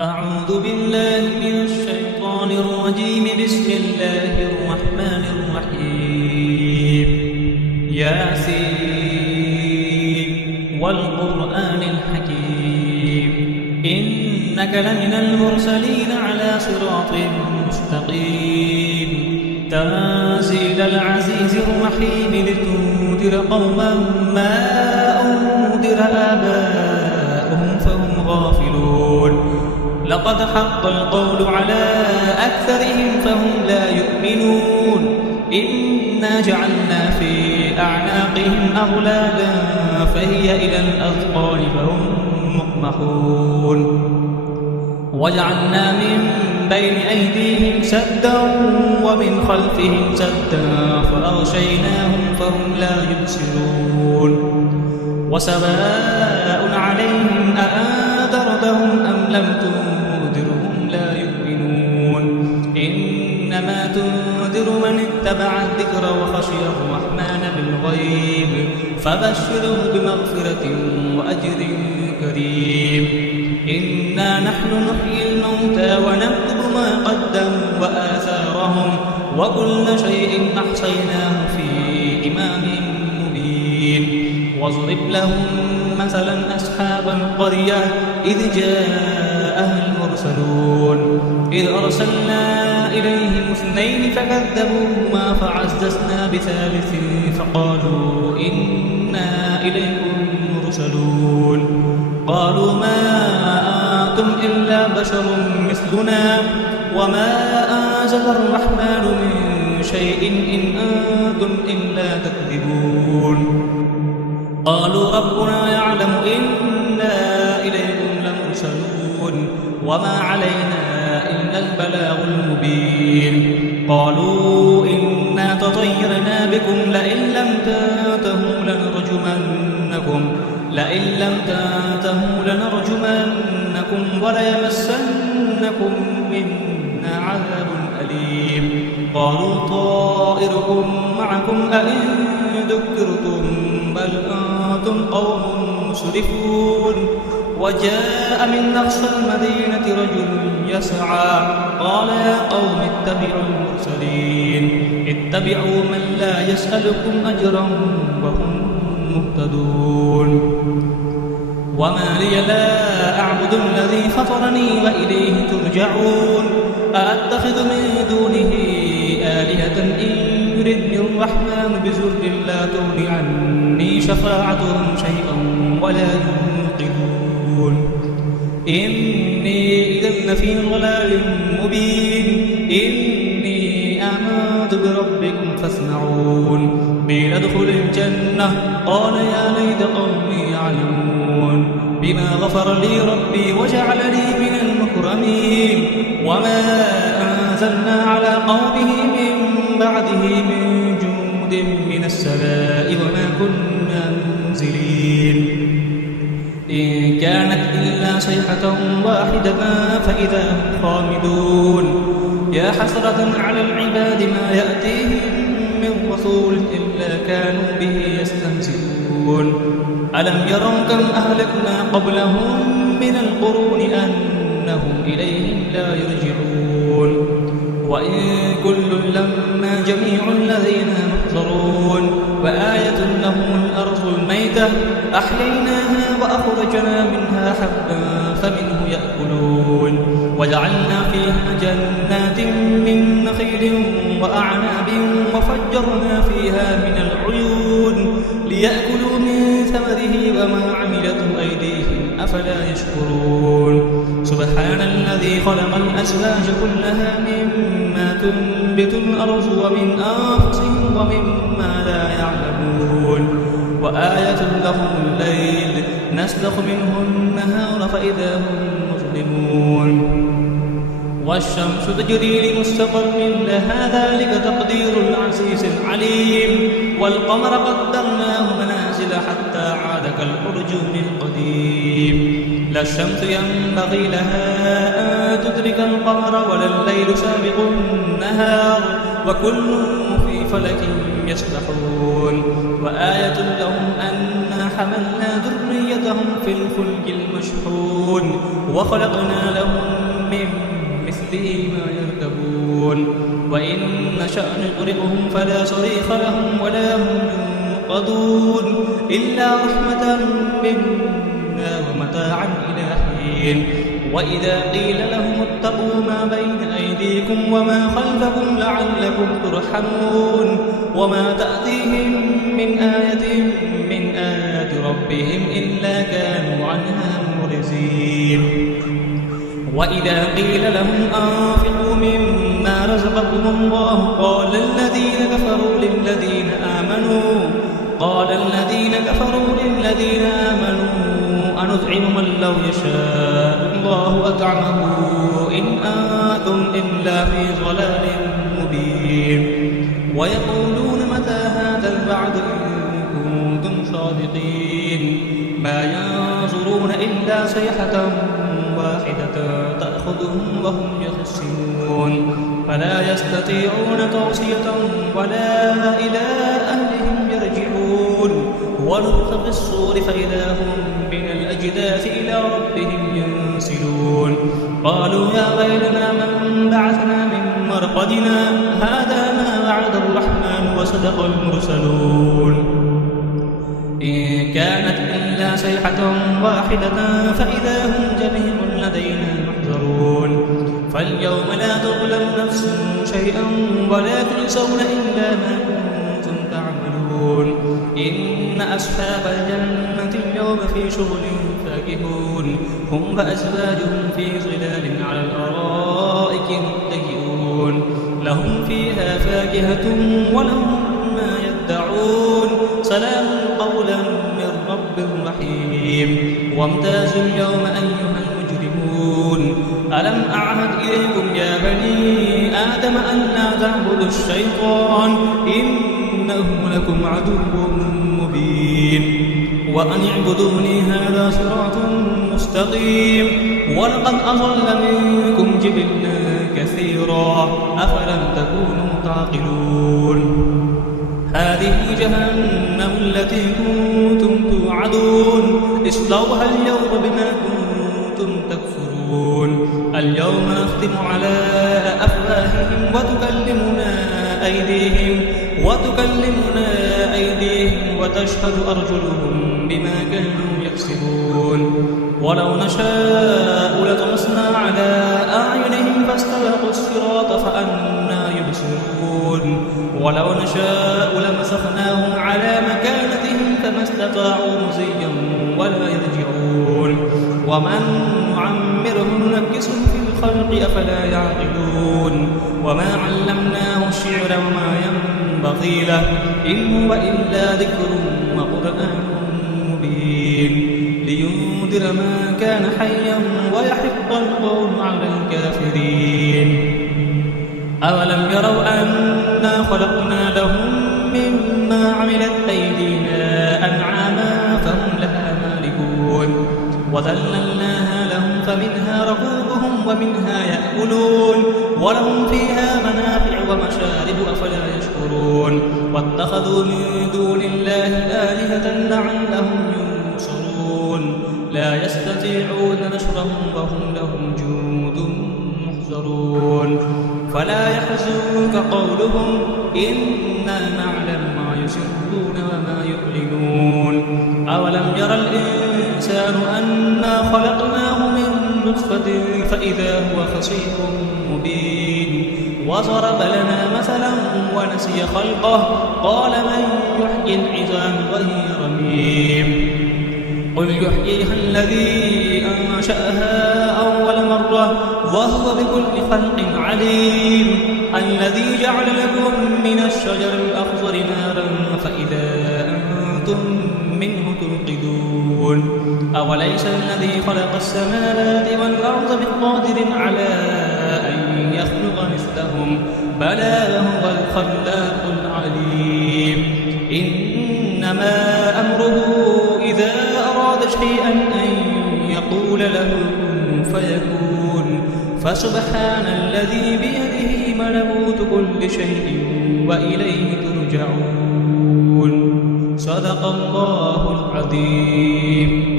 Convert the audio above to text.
أعوذ بالله من الشيطان الرجيم. بسم الله الرحمن الرحيم. ياسين والقرآن الحكيم إنك لمن المرسلين على صراط مستقيم تنزيل العزيز الرحيم لتنذر قوما ما أنذر آباؤهم فهم غافلون. لقد حق القول على أكثرهم فهم لا يؤمنون. إنا جعلنا في أعناقهم أغلالا فهي إلى الأذقان فهم مقمحون. وجعلنا من بين أيديهم سدا ومن خلفهم سدا فأغشيناهم فهم لا يبصرون. وسواء عليهم أأنذرتهم أم لم تنذرهم لا يؤمنون. إنما تنذر من اتبع الذكر وخشي الرحمن بالغيب فبشره بمغفرة وأجر كريم. إنا نحن نحيي الموتى ونكتب ما قدموا وآثارهم وكل شيء أحصيناه في إمام مبين. واضرب لهم مثلا أصحاب القرية إذ جاءها المرسلون إذ أرسلنا إليهم اثنين فكذبوهما فعززنا بثالث فقالوا إنا إليكم مرسلون. قالوا ما أنتم إلا بشر مثلنا وما أنزل الرحمن من شيء إن أنتم إلا تكذبون. قالوا ربنا يعلم إنا إليكم لمرسلون وما علينا إلا البلاغ المبين. قالوا إنا تطيرنا بكم لئن لم تنتهوا لنرجمنكم وليمسنكم منا عذاب أليم. قالوا طائركم معكم أئن ذكرتم بل أنتم قوم مسرفون. وجاء من أقصى المدينة رجل يسعى قال يا قوم اتبعوا المرسلين اتبعوا من لا يسألكم أجرا وهم مهتدون. وما لي لا أعبد الذي فطرني وإليه ترجعون. أأتخذ من دونه آلهة إن يردني الرحمن بضر لا تغن عني شفاعتهم شيئا ولا ينقذون. إني إذا لفي ضلال مبين. إني آمنت بربكم فاسمعون. قيل ادخل الجنة قال يا ليت قومي يعلمون بما غفر لي ربي وجعلني من المكرمين. وما أنزلنا على قومه من بعده من جند من السماء وما كنا منزلين. إن كانت إلا صيحة واحدة فإذا هم خامدون. يا حسرة على العباد ما يأتيهم من رسول إلا كانوا به يستهزئون. ألم يروا كم أهلكنا قبلهم من القرون أنهم إليهم لا يرجعون. وإن كل لما جميع الذين محضرون. وآية لهم الأرض الميتة أحييناها وأخرجنا منها حبا فمنه يأكلون. وجعلنا فيها جنات من نخيل وأعناب وفجرنا فيها من العيون ليأكلوا من ثمره وما عملته أيديهم أفلا يشكرون. سبحان الذي خلق الأزواج كلها مما تنبت الأرض ومن أنفسهم ومما لا يعلمون. وآية لهم الليل نسلخ منه النهار فإذا هم مظلمون. والشمس تجري لمستقر لها ذلك تقدير العزيز العليم. والقمر قدرناه منازل حتى عاد كالأرجون القديم. لا الشمس ينبغي لها أن تدرك القمر ولا الليل سابق النهار وكل في فلك يسبحون. وآية لهم أنا حملنا ذريتهم في الفلك المشحون وخلقنا لهم نشأ نغرقهم فلا صريخ لهم ولا هم ينقذون إلا رحمة منا ومتاعا إلى حين وإذا قيل لهم اتقوا ما بين أيديكم وما خلفكم لعلكم ترحمون وما تأتيهم من آية من آيات ربهم إلا كانوا عنها معرضين وإذا قيل لهم أنفقوا مما رزقكم الله قال الذين كفروا للذين آمنوا أنطعم من لو يشاء الله أطعمه إن أنتم إلا في ضلال مبين ويقولون متى هذا الوعد إن كنتم صادقين ما ينظرون إلا صيحة واحدة تأخذهم وهم يخسرون فلا يستطيعون توصية ولا إلى أهلهم يرجعون ونفخ في الصور فإذا هم من الأجداث إلى ربهم ينسلون قالوا يا ويلنا من بعثنا من مرقدنا هذا ما وعد الرحمن وصدق المرسلون إن كانت إلا صيحة واحدة فإذا هم جميع لدينا محضرون فاليوم لا تظلم نفس شيئا ولا تجزون إلا ما كنتم تعملون إن أصحاب الجنة اليوم في شغل فاكهون هم وأزواجهم في ظلال على الأرائك متكئون لهم فيها فاكهة ولهم ما يدعون سلام قولا من رب رحيم وامتازوا اليوم أيها المجرمون ألم أعهد إليكم يا بني آدم أن لا تعبدوا الشيطان إنه لكم عدو مبين وأن اعبدوني هذا صراط مستقيم ولقد أضل منكم جبلا كثيرا أفلم تكونوا تعقلون هذه جهنم التي كنتم توعدون اصلوها اليوم بما كنتم تكفرون اليوم نختم على أفواههم وتكلمنا أيديهم وتشهد أرجلهم بما كانوا يكسبون ولو نشاء لطمسنا على أعينهم فاستبقوا الصراط فأنى يبصرون ولو نشاء لمسخناهم على مكانتهم فما استطاعوا مزيا ولا يرجعون ومن نعمره ننكسه في الخلق أفلا يعقلون وما علمناه الشعر وما ينبغي له إن هو إلا ذكر وقرآن مبين لينذر من كان حيا ويحق القول على الكافرين أولم يروا أنا خلقنا لهم مما عملت أيدينا أنعاما فهم لها مالكون وذللناها لهم فمنها ركوبهم ومنها يأكلون ولهم فيها منافع ومشارب أفلا يشكرون واتخذوا من دون الله آلهة لعلهم ينصرون لا يستطيعون نصرهم وهم لهم جند محضرون فلا يحزنك قولهم إنا نعلم ما يسرون وما يعلنون أولم يرى الإنسان أنا خلقناه من نطفة فإذا هو خصيم مبين وضرب لنا مثلا ونسي خلقه قال من يحيي العظام وهي رميم قل يحييها الذي أنشأها أول مرة وهو بكل خلق عليم الذي جعل لكم من الشجر الأخضر نارا فإذا أنتم منه توقدون أوليس الذي خلق السماوات والأرض بقادر على أن يخلق مثلهم بلى وهو الخلاق العليم إنما أمره إذا أراد شيئا أن يقول له كن فيكون فسبحان الذي بيده ملكوت كل شيء وإليه ترجعون صدق الله العظيم.